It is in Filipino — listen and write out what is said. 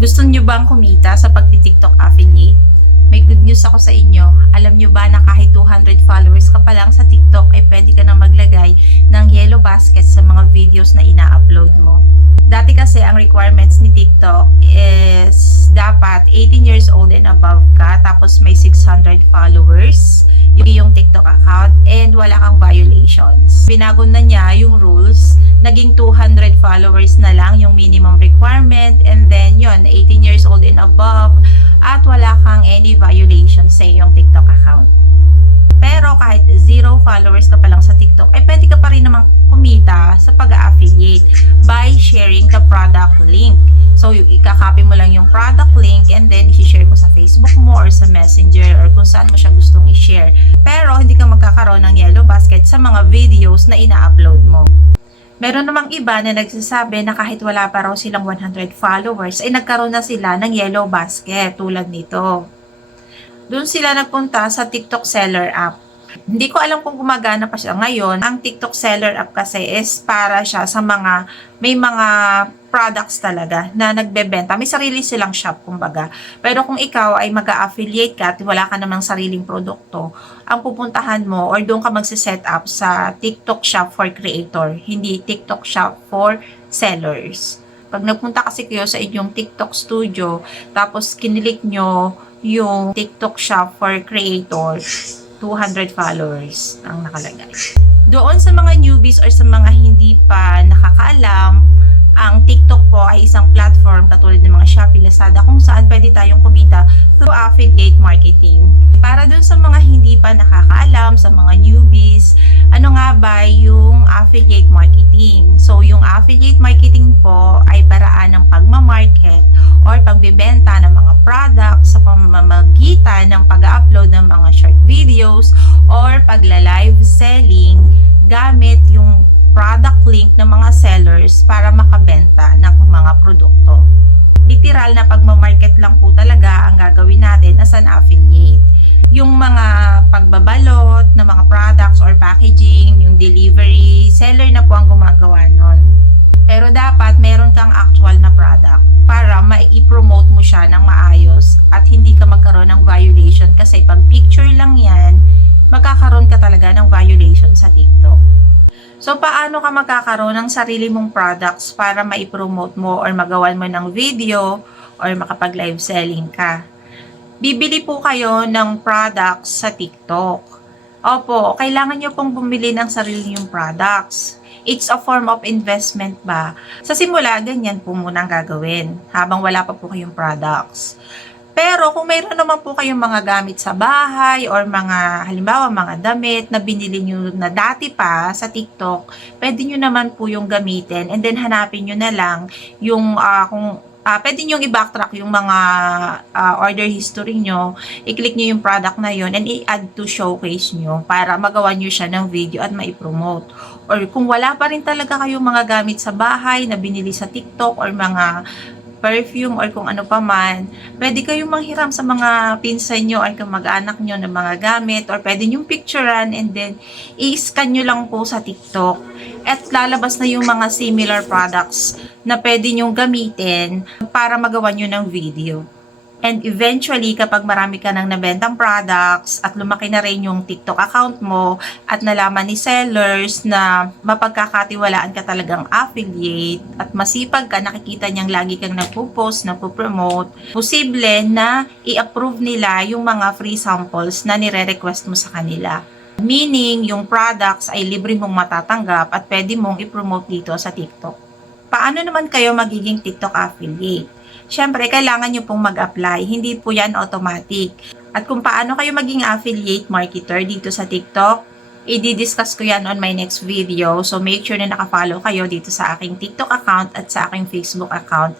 Gusto nyo bang kumita sa pagti-TikTok affiliate? May good news ako sa inyo. Alam nyo ba na kahit 200 followers ka pa lang sa TikTok ay pwede ka na maglagay ng yellow basket sa mga videos na ina-upload mo? Dati kasi ang requirements ni TikTok is dapat 18 years old and above ka, tapos may 600 followers yung TikTok account and wala kang violations. Binago na niya yung rules, naging 200 followers na lang yung minimum requirement, and then yun, 18 years old and above at wala kang any violations sa iyong TikTok account. Pero kahit 0 followers ka pa lang sa TikTok, ay pwede ka pa rin namang kumita sa pag-affiliate by sharing the product link. So, ikakopy mo lang yung product link and then i-share mo sa Facebook mo or sa Messenger or kung saan mo siya gustong i-share. Pero, hindi ka magkakaroon ng yellow basket sa mga videos na ina-upload mo. Meron namang iba na nagsasabi na kahit wala pa raw silang 100 followers, ay nagkaroon na sila ng yellow basket tulad nito. Doon sila nagpunta sa TikTok Seller app. Hindi ko alam kung gumagana pa siya ngayon. Ang TikTok Seller app kasi is para siya sa may mga products talaga na nagbebenta. May sarili silang shop, kumbaga. Pero kung ikaw ay mag-affiliate ka at wala ka namang sariling produkto, ang pupuntahan mo or doon ka magsiset up sa TikTok Shop for Creator, hindi TikTok Shop for Sellers. Pag nagpunta kasi kayo sa inyong TikTok studio, tapos kinilik nyo yung TikTok Shop for Creator, 200 followers ang nakalagay. Doon sa mga newbies or sa mga hindi pa nakakaalam, ang TikTok po ay isang platform katulad ng mga Shopee, Lazada kung saan pwede tayong kumita through affiliate marketing. Para dun sa mga hindi pa nakakaalam, sa mga newbies, ano nga ba yung affiliate marketing? So, yung affiliate marketing po ay paraan ng pagmamarket or pagbibenta ng mga products sa pamamagitan ng pag-upload ng mga short videos or pagla-live selling gamit yung product link ng mga sellers para makabenta ng mga produkto. Literal na pagmamarket lang po talaga ang gagawin natin as an affiliate. Yung mga pagbabalot ng mga products or packaging, yung delivery, seller na po ang gumagawa nun. Pero dapat meron kang actual na product para ma-i-promote mo siya ng maayos at hindi ka magkaroon ng violation, kasi pag picture lang yan, magkakaroon ka talaga ng violation sa TikTok. So, paano ka magkakaroon ng sarili mong products para ma-promote mo or magawan mo ng video or makapag-live selling ka? Bibili po kayo ng products sa TikTok. Opo, kailangan nyo pong bumili ng sarili yung products. It's a form of investment ba? Sa simula, ganyan po muna ang gagawin habang wala pa po kayong products. Pero kung mayroon naman po kayong mga gamit sa bahay or mga, halimbawa, mga damit na binili nyo na dati pa sa TikTok, pwede nyo naman po yung gamitin and then hanapin nyo na lang yung pwede nyo i-backtrack yung mga order history nyo, i-click nyo yung product na yun and i-add to showcase nyo para magawa nyo siya ng video at ma-promote. Or kung wala pa rin talaga kayong mga gamit sa bahay na binili sa TikTok or mga perfume or kung ano pa man, pwede kayong manghiram sa mga pinsan nyo or kamag-anak nyo ng mga gamit or pwede nyong picturean and then i-scan nyo lang po sa TikTok at lalabas na yung mga similar products na pwede nyong gamitin para magawa nyo ng video. And eventually, kapag marami ka ng nabentang products at lumaki na rin yung TikTok account mo at nalaman ni sellers na mapagkakatiwalaan ka talagang affiliate at masipag ka, nakikita niyang lagi kang nagpo-post, nagpo-promote, posible na i-approve nila yung mga free samples na nire-request mo sa kanila. Meaning, yung products ay libre mong matatanggap at pwede mong i-promote dito sa TikTok. Paano naman kayo magiging TikTok affiliate? Siyempre, kailangan nyo pong mag-apply. Hindi po yan automatic. At kung paano kayo maging affiliate marketer dito sa TikTok, i-discuss ko yan on my next video. So, make sure na nakafollow kayo dito sa aking TikTok account at sa aking Facebook account.